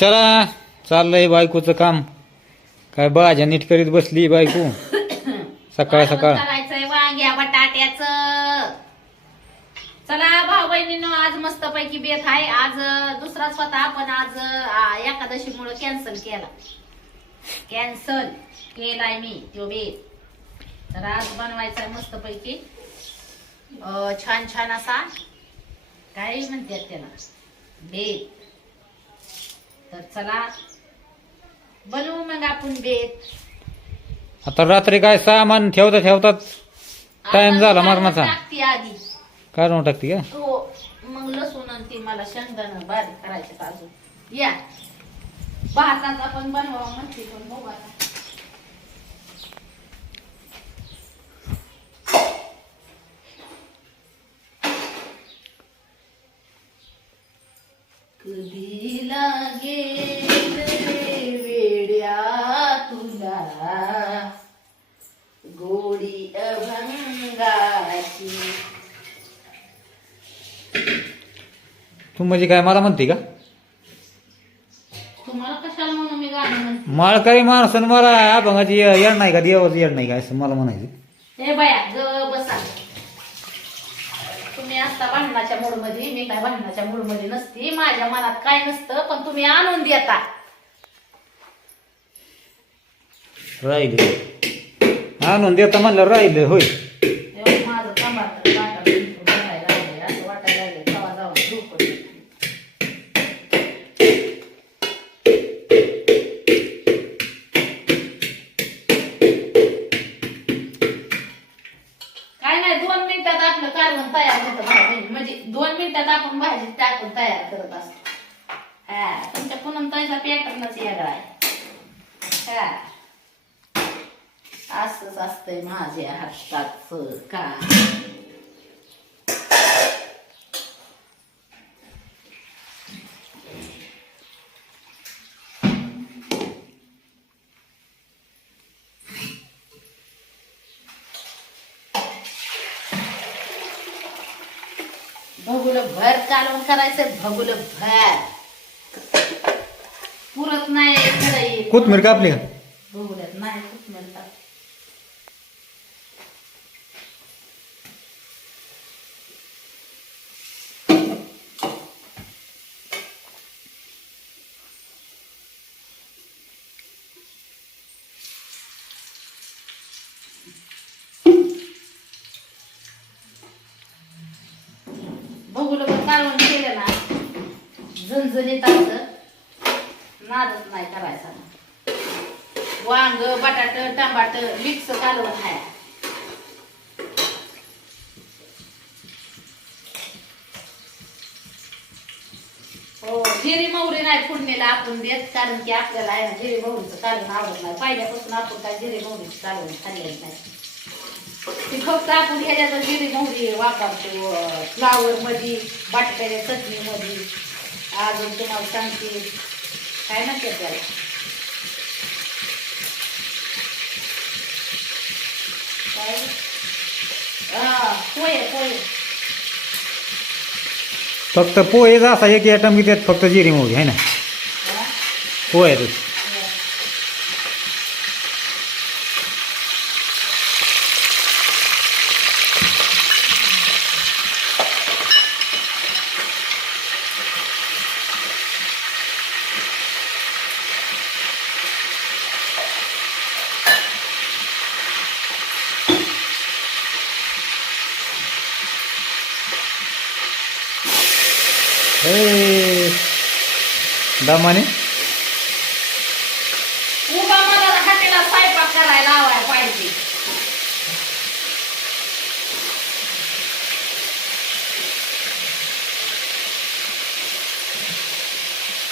चला चाललंय बायकोचं काम. काय भाज्या नीट करीत बसली बायको. सकाळ सकाळ. करायचंय वांग्या बटाट्याच. चला भाऊ बहिणीनं आज मस्त पैकी बेत आहे. आज दुसरा स्वतः पण आज एकादशी मुळे कॅन्सल केला. कॅन्सल केलाय मी तो बेत. तर आज बनवायचा मस्त पैकी छान छान असा. काय म्हणतात त्याला? बेत. तर चला बनवू मग आपण बेत. आता रात्री काय सामान ठेवता ठेवतात टाइम झाला मरणाचा. टाकते आधी. काढून टाकते का? हो मग लसूण आणि ती मला शेंगदाणा बारीक करायचे अजून. या. भातात आपण बनवा म्हणते पण बघू आता. म्हणजे काय मला म्हणते का? तुम्हाला कशाला म्हणून मी गाणं म्हणते? माळकरी माणसं मला अभंगाची येड नाही का देवाचं येड नाही का असं मला म्हणायचं. हे बया ग बसा. तुम्ही असता भांडणाच्या मूडमध्ये मी काय भांडणाच्या मूडमध्ये नसते. माझ्या मनात काय नसतं पण तुम्ही आणून देता. राहिले. आणून देता म्हणलं राहिलं होय. भगुलं भर कालवण करायचं भगुलं भर. पुरत नाही खरं कोथमीर कापली का बघूयात नाही खूप मिळतात बघूला पण कालवण केलं ना झणझणीत असं. नादच नाही करायचा. वांग बटाट टमाट मिक्स कालवण खाया. हो हिरी मोहरी नाही फोडणीला आपण देत कारण की आपल्याला आहे ना हिरी मोहरीचं कालवण आवडत नाही. पहिल्यापासून आपण काय हिरी मोहरीचं कालवण खाल्लेलं नाही. ती फक्त आपण ह्याच्यात जिरी मोहरी वापरतो फ्लावर मध्ये बटाट्याच्या चटणी मध्ये अजून तुम्हाला सांगते काय म्हणते त्याला काय हा पोहे पोहे फक्त पोहेचा असा एक आयटम की त्यात फक्त जिरी मोहरी आहे ना? हा? ए, दमाने उगा मला हाटेला स्वयंपाक करायला लावाय पाहिजे?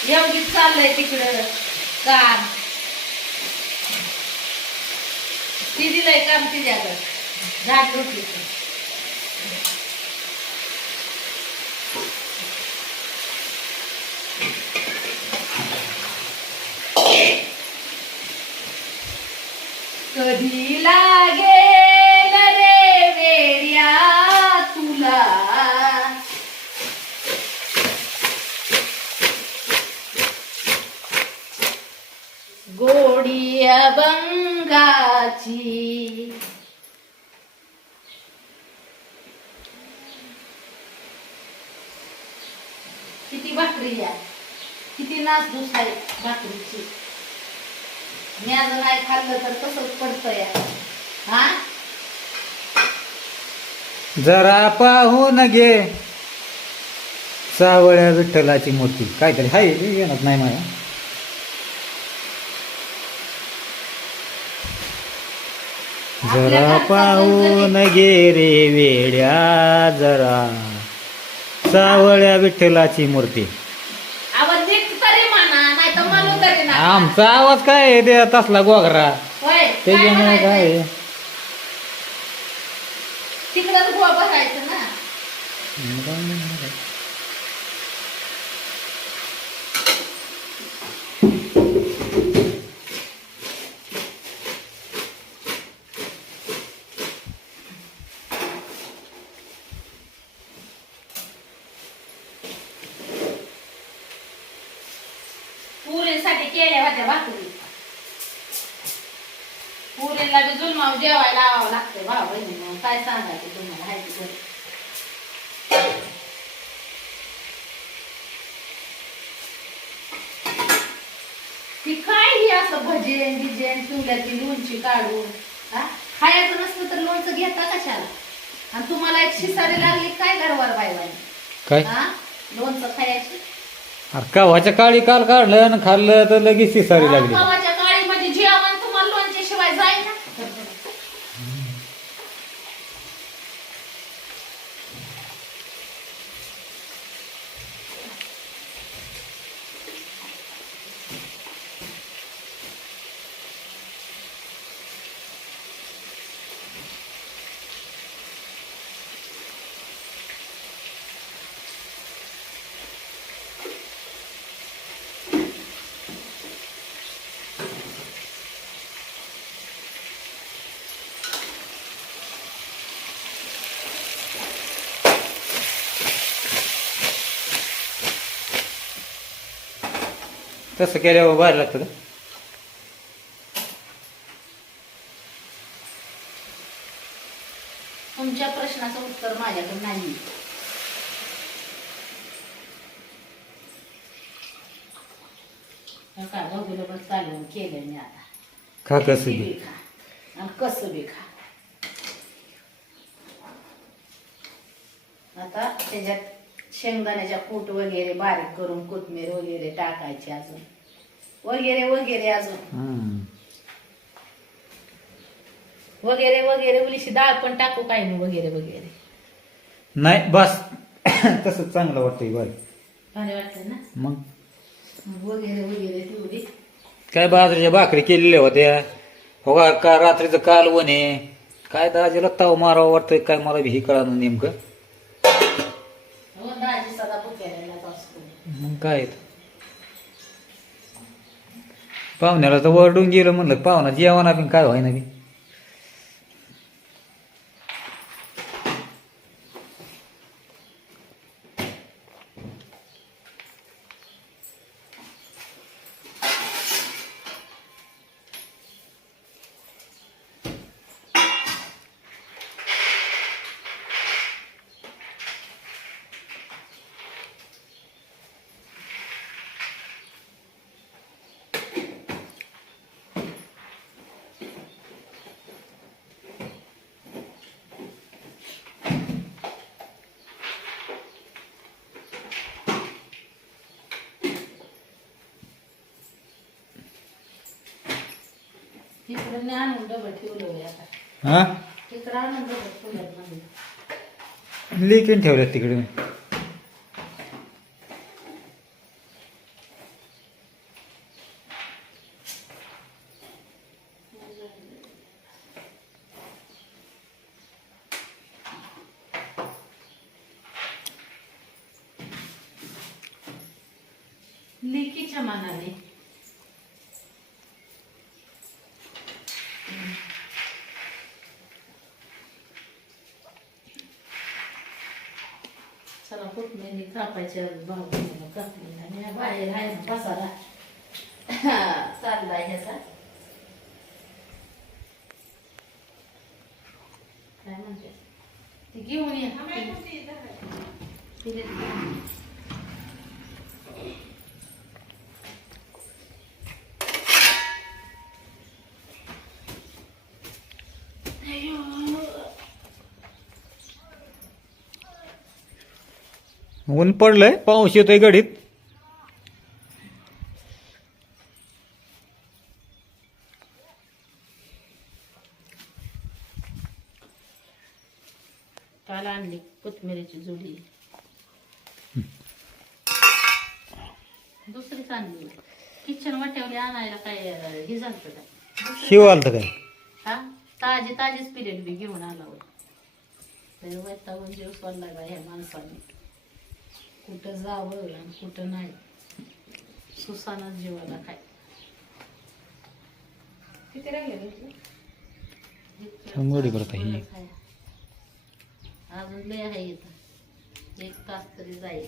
एवढीच चाललंय तिकडं काम. ती दिलंय काम तिच्याकडं. झाड रोटली कधी लागेल रे वेड्या तुला? गोडी अभंगाची. किती भाकरी या किती नाच आहे भाकरीची? मी अजून नाही खाल्लं तर तसंच पडतं या हा? जरा पाहून घे. सावळ्या विठ्ठलाची मूर्ती. काहीतरी हाय येणार नाही मला जरा पाहून घे रे वेड्या जरा. सावळ्या विठ्ठलाची मूर्ती. आमचा आवाज काय आहे ते तसला गोगरा त्याच्यामुळे? काय आहे? केल्या होत्या भाकरी. पुरीला बी जुलमाव जेवायला लावावं लागतं भाऊ बहिणीनं काय सांगायचं तुम्हाला हाय ते काय ही असं भजन बिजन चुल्याची लोणची काढून हा? खायचं नसलं तर लोणचं घेता कशाला? आणि तुम्हाला एक शिसारी लागली काय घरवर बायवानी काय? हा? लोणचं खायची? अरे कव्हाच्या काळी काल काढलं आणि खाल्लं तर लगेच ती सारी लागली गावाच्या काळी म्हणजे जेवण तुम्हाला लोणच्या शिवाय जाईल ना तसं केल्यावर बाहेर लागतं का? तुमच्या प्रश्नाचं उत्तर माझ्याकडे नाही हे काय बघून बघ चालवून केलं मी आता. खा कसं. बी खा. आणि कसं बी खा. आता त्याच्यात शेंगदाण्याच्या कूट वगैरे बारीक करून कोथमीर वगैरे टाकायची अजून. वगैरे वगैरे अजून. हम्म. वगैरे वगैरे उलीशी डाळ पण टाकू काय नाही वगैरे वगैरे. नाही बस. तसंच चांगलं वाटतंय भारी वाटतं ना? मग? वगैरे वगैरे तेवढी काय बाजरीच्या भाकरी केलेल्या होत्या? हो का का रात्रीचं कालवण आहे? काय दाजीला ताव मारावं वाटतंय काय मला बी हे कळालं नेमकं. सदा बुक्याला असतो मग काय ते. पाहुण्याला तर वरडून गेलं म्हणलं पाहुणा जेवणा बी काय व्हायना बी नाही आणून डबल ठेवलं आता. हा? तिकडं आणून डबल ठेवलं लिखीन ठेवल्यात तिकडे लिकीच्या मी कापायच्या भावभीला कापली आणि हा बाहेर आहे ना पसारा चाललाय ह्याचा काय म्हणते? घेऊन या. ऊन पडलंय पाऊस येतोय गडीत. काल आणली कोथमिरीची जुडी. दुसरीच आणली. किचन वाट्यावली आणायला काय हे झालं काय? शिव आलतं काय? हा? ताजी ताजीच पिरियड बी घेऊन आला. होय वैतागून जीव ह्या माणसाने. कुठं जावं आणि कुठं नाही. सुसानच जीवाला काय? किती राहिले करता ही. अजून लय आहे इथं. एक तास तरी जाईल.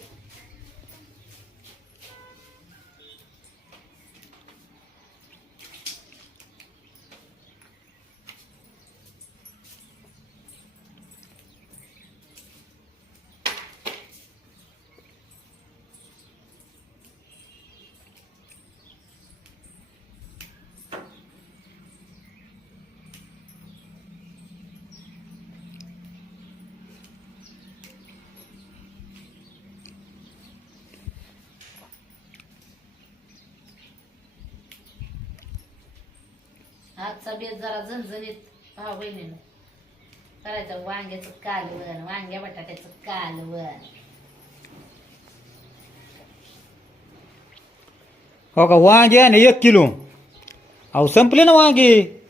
आजचा बेत जरा झणझणीत. भाव बहिणीनं करायचं वांग्याचं कालवण वांग्या बटाट्याचं कालवण. हो का वांगे आणि एक किलो. अहो संपले ना वांगे.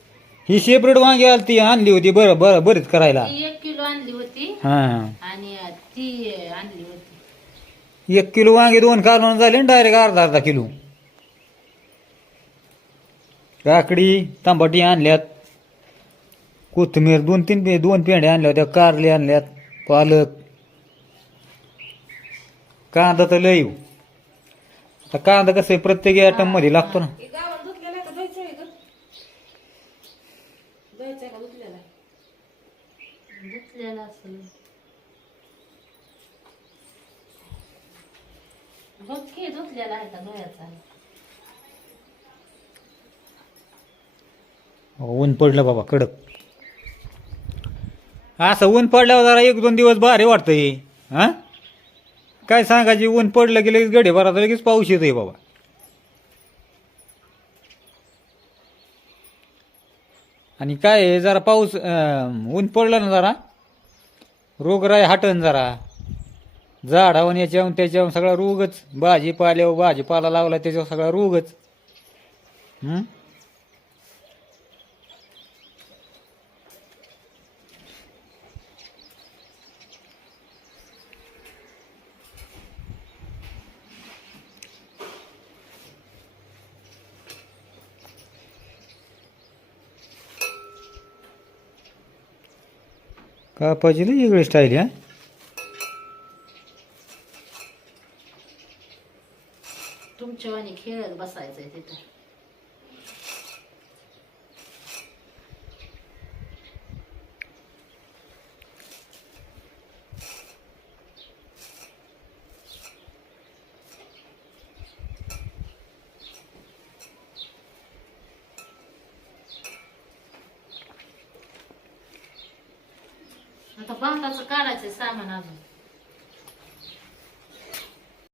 ही सेपरेट वांगे आलती आणली होती बरं बरं बरीच करायला. ती एक किलो आणली होती. हा. आणि ती आणली होती. एक किलो वांगे दोन कालवण झाले डायरेक्ट अर्धा अर्धा किलो. काकडी तांबाटी आणल्यात. कोथिंबीर दोन तीन पे दोन पेंड्या आणल्या होत्या कारले आणल्यात पालक. कांदा तर लय आता कांदा कसं आहे प्रत्येक आयटममध्ये लागतो ना. धुतलेला आहे का? धुवायचं आहे का धुवायचं आहे का धुतलेला आहे धुतलेला असेल बघ की धुतलेला आहे का धुयाचा आहे ऊन पडलं बाबा कडक. असं ऊन पडल्यावर जरा एक दोन दिवस भारी वाटतं हे. हां? काय सांगायची ऊन पडलं की लगेच गडेभरात लगेच पाऊस येतो आहे बाबा. आणि काय आहे, जरा पाऊस ऊन पडलं ना जरा रोगराय हटन जरा. झाडावर याच्यावर त्याच्यावर सगळा रोगच. भाजीपाल्यावर भाजीपाला लावला त्याच्यावर सगळा रोगच. कापाची लई वेगळी स्टाईल हा. तुमच्या वाणी खेळत बसायचंय तिथं. भाताचं काढायचं सामान अजून